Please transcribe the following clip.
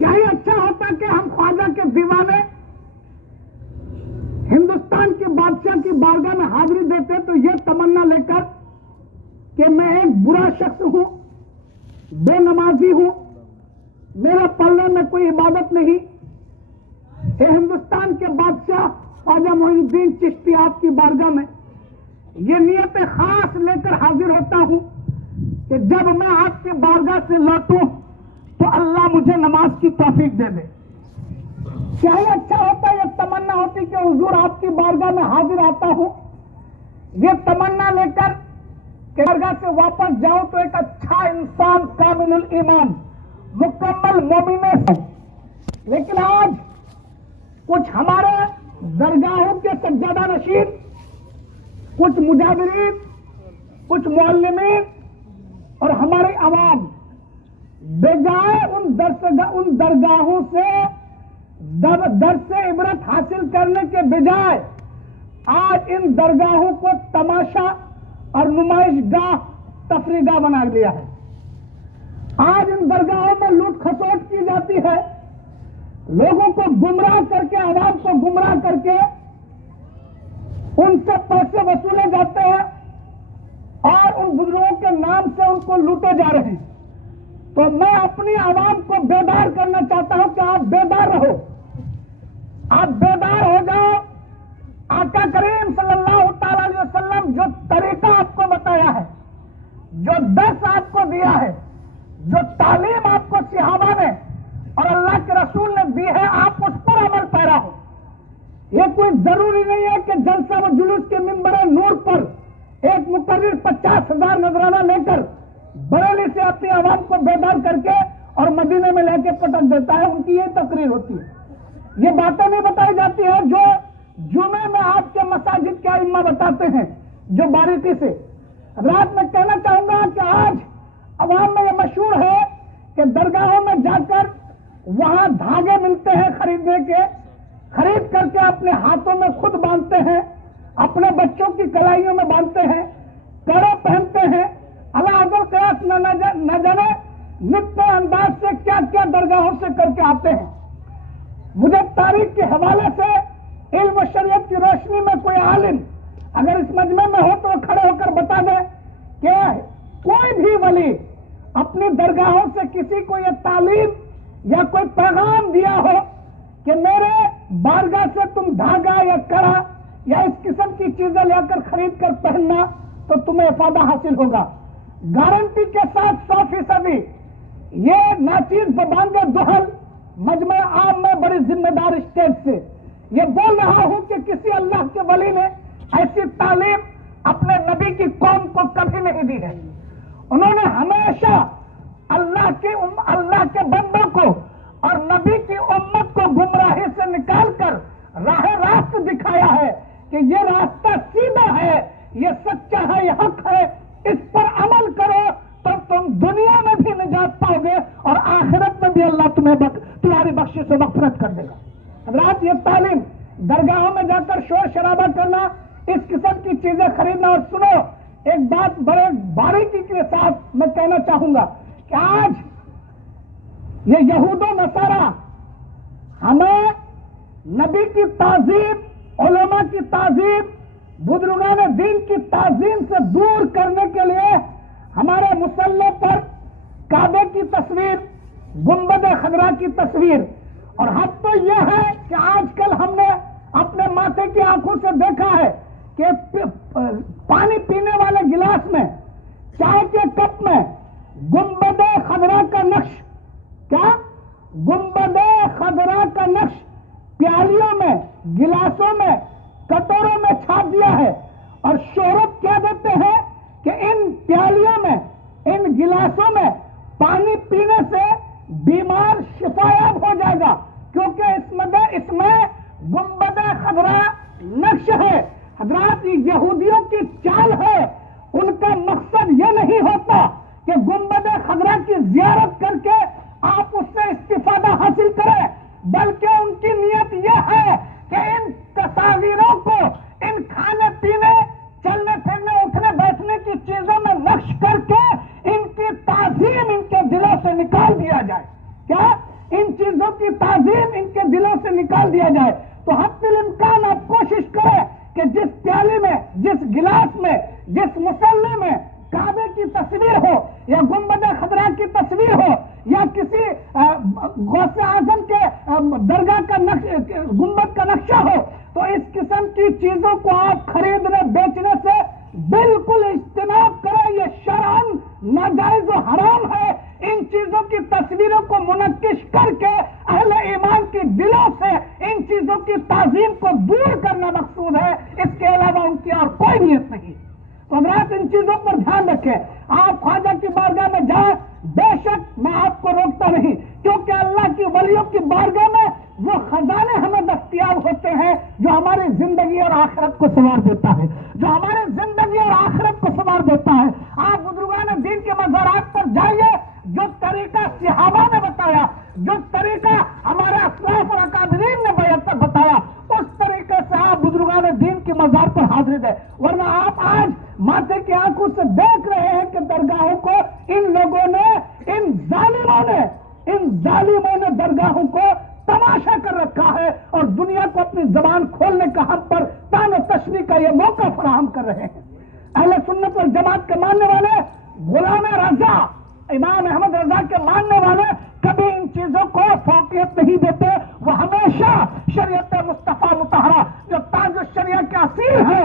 کیا ہی اچھا ہوتا کہ ہم خواجہ کے دیوانے ہندوستان کے بادشاہ کی بارگاہ میں حاضری دیتے تو یہ تمنا لے کر کہ میں ایک برا شخص ہوں، بے نمازی ہوں، میرا پلے میں کوئی عبادت نہیں، اے ہندوستان کے بادشاہ خواجہ معین الدین چشتی آپ کی بارگاہ میں یہ نیت خاص لے کر حاضر ہوتا ہوں کہ جب میں آپ کی بارگاہ سے لوٹوں تو اللہ مجھے نماز کی توفیق دے دے۔ کیا ہی اچھا ہوتا، یہ تمنا ہوتی کہ حضور آپ کی بارگاہ میں حاضر آتا ہوں، یہ تمنا لے کر کہ بارگاہ سے واپس جاؤں تو ایک اچھا انسان، کامل الایمان، مکمل مومن ہے۔ لیکن آج کچھ ہمارے درگاہوں کے سجادہ نشین، کچھ مجاورین، کچھ معلمین اور ہماری عوام بجائے ان درگاہوں سے درس عبرت حاصل کرنے کے بجائے آج ان درگاہوں کو تماشا اور نمائش گاہ، تفریح گاہ بنا لیا ہے۔ آج ان درگاہوں میں لوٹ کھسوٹ کی جاتی ہے، لوگوں کو گمراہ کر کے، عوام کو گمراہ کر کے ان سے پیسے وصولے جاتے ہیں اور ان بزرگوں کے نام سے ان کو لوٹے جا رہے ہیں۔ تو میں اپنی عوام کو بیدار کرنا چاہتا ہوں کہ آپ بیدار رہو، آپ بیدار ہو جاؤ۔ آقا کریم صلی اللہ تعالی علیہ وسلم جو طریقہ آپ کو بتایا ہے، جو درس آپ کو دیا ہے، جو تعلیم آپ کو صحابہ نے اور اللہ کے رسول نے دی ہے، آپ اس پر عمل پیرا ہو۔ یہ کوئی ضروری نہیں ہے کہ جلسہ و جلوس کے منبر نور پر ایک مقرر 50,000 نذرانہ لے کر بریلی سے اپنی عوام کو بیدار کر کے اور مدینے میں لے کے پٹک دیتا ہے، ان کی یہ تقریر ہوتی ہے۔ یہ باتیں نہیں بتائی جاتی ہیں جو جمعے میں آپ کے مساجد کے ائمہ بتاتے ہیں، جو باریکی سے۔ رات میں کہنا چاہوں گا کہ آج عوام میں یہ مشہور ہے کہ درگاہوں میں جا کر وہاں دھاگے ملتے ہیں خریدنے کے، خرید کر کے اپنے ہاتھوں میں خود باندھتے ہیں، اپنے بچوں کی کلائیوں میں باندھتے ہیں، کڑے پہنتے ہیں، اللہ عزل قیاس نہ جانے نتنے انداز سے کیا کیا درگاہوں سے کر کے آتے ہیں۔ مجھے تاریخ کے حوالے سے علم و شریعت کی روشنی میں کوئی عالم اگر اس مجمع میں ہو تو وہ کھڑے ہو کر بتا دے کہ کوئی بھی ولی اپنی درگاہوں سے کسی کو یہ تعلیم یا کوئی پیغام دیا ہو کہ میرے بارگاہ سے تم دھاگا یا کڑا یا اس قسم کی چیزیں لے کر خرید کر پہننا تو تمہیں افادہ حاصل ہوگا۔ گارنٹی کے ساتھ 100% یہ ناچیز ببانگ دہل مجمع عام میں بڑی ذمہ دار اسٹیج سے یہ بول رہا ہوں کہ کسی اللہ کے ولی نے ایسی تعلیم اپنے نبی کی قوم کو کبھی نہیں دی ہے۔ انہوں نے ہمیشہ اللہ کے بندوں کو اور نبی کی امت کو گمراہی سے نکال کر راہ راست دکھایا ہے کہ یہ راستہ سیدھا ہے، یہ سچا ہے، یہ حق ہے، اس پر عمل کرو تو تم دنیا میں بھی نجات پاؤ گے اور آخرت میں بھی اللہ تمہاری بخشش و مغفرت کر دے گا۔ حضرات، یہ تعلیم درگاہوں میں جا کر شور شرابہ کرنا، اس قسم کی چیزیں خریدنا، اور سنو ایک بات بڑے باریکی کے ساتھ میں کہنا چاہوں گا کہ آج یہ یہود و نصارہ ہمیں نبی کی تعظیم، علماء کی تعظیم، بزرگان دین کی تعظیم سے دور کرنے کے لیے ہمارے مصلی پر کعبے کی تصویر، گنبد خضرا کی تصویر، اور حد تو یہ ہے کہ آج کل ہم نے اپنے ماتھے کی آنکھوں سے دیکھا ہے کہ پانی پینے والے گلاس میں، چائے کے کپ میں گنبد خضرا کا نقش، کیا گنبد خضرا کا نقش پیالیوں میں، گلاسوں میں، کٹوروں میں چھاپ دیا ہے، اور شہرت کیا دیتے ہیں کہ ان پیالیوں میں، ان گلاسوں میں پانی پینے سے بیمار شفایاب ہو جائے گا، کیونکہ اس میں گنبد خضرا نقش ہے۔ حضرات، یہ یہودیوں کی چال ہے، ان کا مقصد یہ نہیں ہوتا کہ گنبد خضرا کی زیارت کر کے آپ اس سے استفادہ حاصل کریں، بلکہ ان کی نیت یہ ہے کہ ان تصاویروں کو، ان کھانے پینے، چلنے پھرنے، اٹھنے بیٹھنے کی چیزوں میں نقش کر کے ان کی تعظیم ان کے دلوں سے نکال دیا جائے۔ کیا ان چیزوں کی تعظیم ان کے دلوں سے نکال دیا جائے تو حد الامکان آپ کوشش کریں کہ جس پیالی میں، جس گلاس میں، جس مصلی میں کعبے کی تصویر ہو یا گنبد خضرا کی تصویر ہو یا کسی غوث اعظم کے درگاہ کا گنبد کا نقشہ ہو، تو اس قسم کی چیزوں کو آپ خریدنے بیچنے سے بالکل اجتناب کریں. یہ شرعاً ناجائز و حرام ہے. ان چیزوں کی تصویروں کو منقش کر کے اہل ایمان کے دلوں سے ان چیزوں کی تعظیم کو دور کرنا مقصود ہے، اس کے علاوہ ان کی اور کوئی نیت نہیں. تو حضرات ان چیزوں پر دھیان رکھیں. آپ خواجہ کی بارگاہ میں جائیں، بے شک میں آپ کو روکتا نہیں، کیونکہ اللہ کی ولیوں کی بارگاہ میں وہ خزانے ہمیں دستیاب ہوتے ہیں جو ہماری زندگی اور آخرت کو سنوار دیتا ہے، جو ہماری زندگی اور آخرت کو سنوار دیتا ہے. آپ بزرگان دین کے مزارات پر جائیے، جو طریقہ صحابہ نے بتایا، جو طریقہ ہمارے اسلاف اور اکابرین نے بتایا، اس طریقے سے آپ بزرگان دین کی مزار پر حاضر ہے. ورنہ آپ آج ماتھے کی آنکھوں سے دیکھ رہے ہیں کہ درگاہوں کو ان لوگوں نے، ان ظالموں نے درگاہوں کو تماشا کر رکھا ہے اور دنیا کو اپنی زبان کھولنے کا ہم پر تان و تشریح کا یہ موقع فراہم کر رہے ہیں. اہل سنت والجماعت کے ماننے والے، غلام رضا امام احمد رضا کے ماننے والے کبھی ان چیزوں کو فوقیت نہیں دیتے. وہ ہمیشہ شریعت مصطفیٰ مطہرہ جو تاج الشریعہ کے اصیل ہے